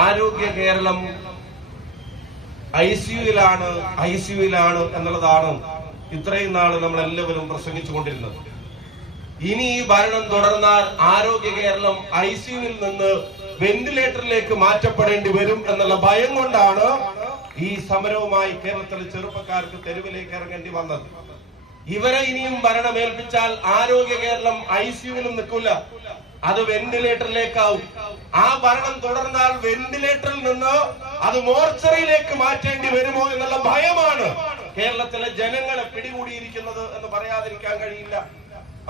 ആരോഗ്യ കേരളം ഐസിയുയിലാണ് എന്നുള്ളതാണ് ഇത്രയും നാള് നമ്മൾ എല്ലാവരും പ്രസംഗിച്ചുകൊണ്ടിരുന്നത്. ഇനി ഈ ഭരണം തുടർന്നാൽ ആരോഗ്യ കേരളം ഐസിയുവിൽ നിന്ന് വെന്റിലേറ്ററിലേക്ക് മാറ്റപ്പെടേണ്ടി വരും എന്നുള്ള ഭയം കൊണ്ടാണ് ഈ സമരവുമായി കേരളത്തിലെ ചെറുപ്പക്കാർക്ക് തെരുവിലേക്ക് ഇറങ്ങേണ്ടി വന്നത്. ഇവരെ ഇനിയും ഭരണമേൽപ്പിച്ചാൽ ആരോഗ്യ കേരളം ഐസിയുവിലും നിൽക്കില്ല, അത് വെന്റിലേറ്ററിലേക്കാവും. ആ ഭരണം തുടർന്നാൽ വെന്റിലേറ്ററിൽ നിന്ന് അത് മോർച്ചറിയിലേക്ക് മാറ്റേണ്ടി വരുമോ എന്നുള്ള ഭയമാണ് കേരളത്തിലെ ജനങ്ങളെ പിടികൂടിയിരിക്കുന്നത് എന്ന് പറയാതിരിക്കാൻ കഴിയില്ല.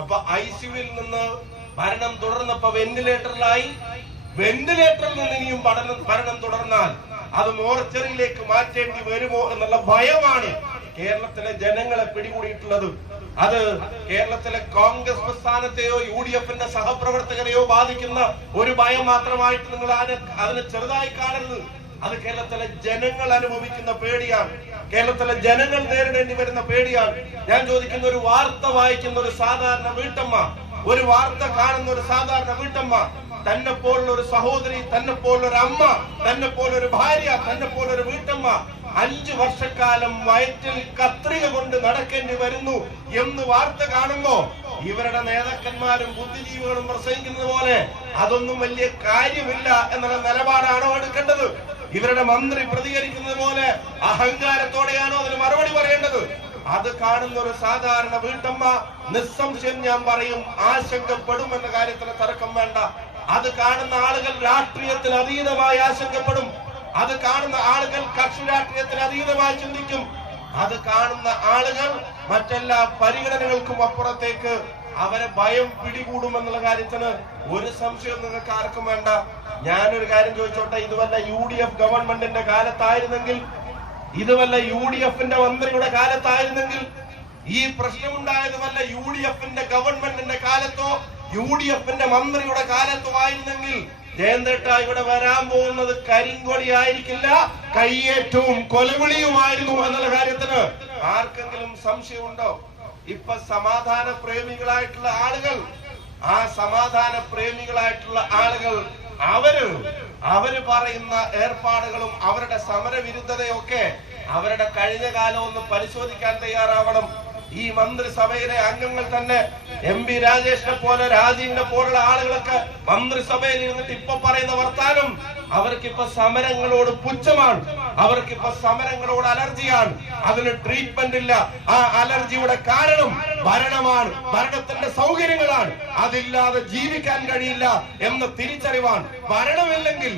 അപ്പൊ ഐസിയുവിൽ നിന്ന് ഭരണം തുടർന്നപ്പോ വെന്റിലേറ്ററിലായി. വെന്റിലേറ്ററിൽ നിന്ന് ഇനിയും ഭരണം തുടർന്നാൽ അത് മോർച്ചറിയിലേക്ക് മാറ്റേണ്ടി വരുമോ എന്നുള്ള ഭയമാണ് കേരളത്തിലെ ജനങ്ങളെ പിടികൂടിയിട്ടുള്ളത്. അത് കേരളത്തിലെ കോൺഗ്രസ് പ്രസ്ഥാനത്തെയോ UDFന്റെ സഹപ്രവർത്തകരെയോ ബാധിക്കുന്ന ഒരു ഭയം മാത്രമായിട്ട് നിങ്ങൾ അതിനെ ചെറുതായി കാണരുത്. അത് കേരളത്തിലെ ജനങ്ങൾ അനുഭവിക്കുന്ന പേടിയാണ്, കേരളത്തിലെ ജനങ്ങൾ നേരിടേണ്ടി വരുന്ന പേടിയാണ്. ഞാൻ ചോദിക്കുന്ന, ഒരു വാർത്ത വായിക്കുന്ന ഒരു സാധാരണ വീട്ടമ്മ, ഒരു വാർത്ത കാണുന്ന ഒരു സാധാരണ വീട്ടമ്മ, തന്നെ പോലുള്ള ഒരു സഹോദരി, തന്നെ പോലൊരു അമ്മ, തന്നെ പോലൊരു ഭാര്യ, തന്നെ പോലൊരു വീട്ടമ്മ 5 വർഷക്കാലം വയറ്റിൽ കത്രിക കൊണ്ട് നടക്കേണ്ടി വരുന്നു എന്ന് വാർത്ത കാണുമ്പോ ഇവരുടെ നേതാക്കന്മാരും ബുദ്ധിജീവികളും പ്രസംഗിക്കുന്നത് പോലെ അതൊന്നും വലിയ കാര്യമില്ല എന്നുള്ള നിലപാടാണോ എടുക്കേണ്ടത്? ഇവരുടെ മന്ത്രി പ്രതികരിക്കുന്നത് പോലെ അഹങ്കാരത്തോടെയാണോ അതിന് മറുപടി പറയേണ്ടത്? അത് കാണുന്ന ഒരു സാധാരണ വീട്ടമ്മ നിസ്സംശയം ഞാൻ പറയും ആശങ്കപ്പെടും എന്ന കാര്യത്തിൽ തർക്കം വേണ്ട. അത് കാണുന്ന ആളുകൾ രാഷ്ട്രീയത്തിൽ അതീതമായി ആശങ്കപ്പെടും. അത് കാണുന്ന ആളുകൾ കക്ഷി രാഷ്ട്രീയത്തിൽ അതീതമായി ചിന്തിക്കും. അത് കാണുന്ന ആളുകൾ മറ്റെല്ലാ പരിഗണനകൾക്കും അപ്പുറത്തേക്ക് അവരെ ഭയം പിടികൂടുമെന്നുള്ള കാര്യത്തിന് ഒരു സംശയം നിങ്ങൾക്ക് ആർക്കും വേണ്ട. ഞാനൊരു കാര്യം ചോദിച്ചോട്ടെ, ഇതുവല്ല UDF ഗവൺമെന്റിന്റെ കാലത്തായിരുന്നെങ്കിൽ, ഇതുവല്ല UDFന്റെ മന്ത്രിയുടെ കാലത്തായിരുന്നെങ്കിൽ, ഈ പ്രശ്നമുണ്ടായത് വല്ല UDFന്റെ ഗവൺമെന്റിന്റെ കാലത്തോ UDFന്റെ മന്ത്രിയുടെ കാലത്തോ ആയിരുന്നെങ്കിൽ ജയന്തേട്ട ഇവിടെ വരാൻ പോകുന്നത് കരിങ്കൊടി ആയിരിക്കില്ല, കയ്യേറ്റവും കൊലവിളിയുമായിരുന്നു എന്നുള്ള കാര്യത്തിന് ആർക്കെങ്കിലും സംശയമുണ്ടോ? ഇപ്പൊ സമാധാന പ്രേമികളായിട്ടുള്ള ആളുകൾ, ആ സമാധാന പ്രേമികളായിട്ടുള്ള ആളുകൾ അവര് പറയുന്ന ഏർപ്പാടുകളും അവരുടെ സമരവിരുദ്ധതയൊക്കെ അവരുടെ കഴിഞ്ഞ കാലം ഒന്ന് പരിശോധിക്കാൻ തയ്യാറാവണം. ഈ മന്ത്രിസഭയിലെ അംഗങ്ങൾ തന്നെ MP രാജേഷിനെ പോലെ, രാജീവിനെ പോലുള്ള ആളുകളൊക്കെ മന്ത്രിസഭയിൽ ഇരുന്നിട്ട് ഇപ്പൊ പറയുന്ന വർത്താനം, അവർക്കിപ്പോ സമരങ്ങളോട് പുച്ഛമാണ്, അവർക്കിപ്പോ സമരങ്ങളോട് അലർജിയാണ്, അതിന് ട്രീറ്റ്മെന്റ് ഇല്ല. ആ അലർജിയുടെ കാരണം ഭരണമാണ്, ഭരണത്തിന്റെ സൗകര്യങ്ങളാണ്, അതില്ലാതെ ജീവിക്കാൻ കഴിയില്ല എന്ന തിരിച്ചറിവാണ്. ഭരണമില്ലെങ്കിൽ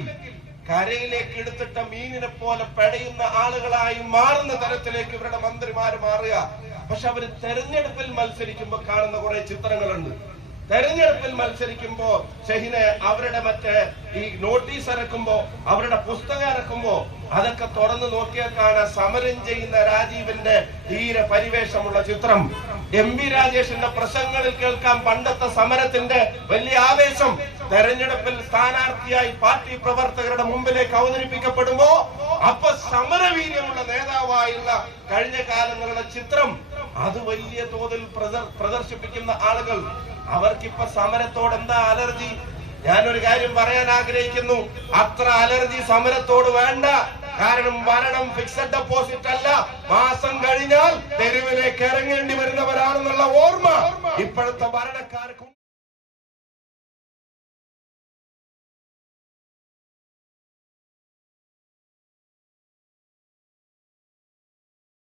കരയിലേക്ക് എടുത്തിട്ട മീനിനെ പോലെ പെടയുന്ന ആളുകളായി മാറുന്ന തരത്തിലേക്ക് ഇവരുടെ മന്ത്രിമാര് മാറുക. പക്ഷെ അവര് തെരഞ്ഞെടുപ്പിൽ മത്സരിക്കുമ്പോ കാണുന്ന കുറെ ചിത്രങ്ങളുണ്ട്. തെരഞ്ഞെടുപ്പിൽ മത്സരിക്കുമ്പോ ഷഹീനെ അവരുടെ മറ്റേ ഈ നോട്ടീസ് ഇറക്കുമ്പോ, അവരുടെ പുസ്തകം ഇറക്കുമ്പോ അതൊക്കെ തുറന്നു നോക്കിയാൽ കാണാൻ സമരം ചെയ്യുന്ന രാജീവിന്റെ തീരെ പരിവേഷമുള്ള ചിത്രം. MP രാജേഷിന്റെ പ്രസംഗങ്ങളിൽ കേൾക്കാൻ പണ്ടത്തെ സമരത്തിന്റെ വലിയ ആവേശം. തെരഞ്ഞെടുപ്പിൽ സ്ഥാനാർത്ഥിയായി പാർട്ടി പ്രവർത്തകരുടെ മുമ്പിലേക്ക് അവതരിപ്പിക്കപ്പെടുമ്പോ അപ്പൊ സമരവീര്യമുള്ള നേതാവായുള്ള കഴിഞ്ഞ കാലങ്ങളുടെ ചിത്രം അത് വലിയ തോതിൽ പ്രദർശിപ്പിക്കുന്ന ആളുകൾ, അവർക്കിപ്പോ സമരത്തോട് എന്താ അലർജി? ഞാനൊരു കാര്യം പറയാൻ ആഗ്രഹിക്കുന്നു, അത്ര അലർജി സമരത്തോട് വേണ്ട. കാരണം ഭരണം ഫിക്സഡ് ഡെപ്പോസിറ്റ് അല്ല, മാസം കഴിഞ്ഞാൽ തെരുവിലേക്ക് ഇറങ്ങേണ്ടി വരുന്നവരാണെന്നുള്ള ഓർമ്മ ഇപ്പോഴത്തെ ഭരണക്കാർക്കും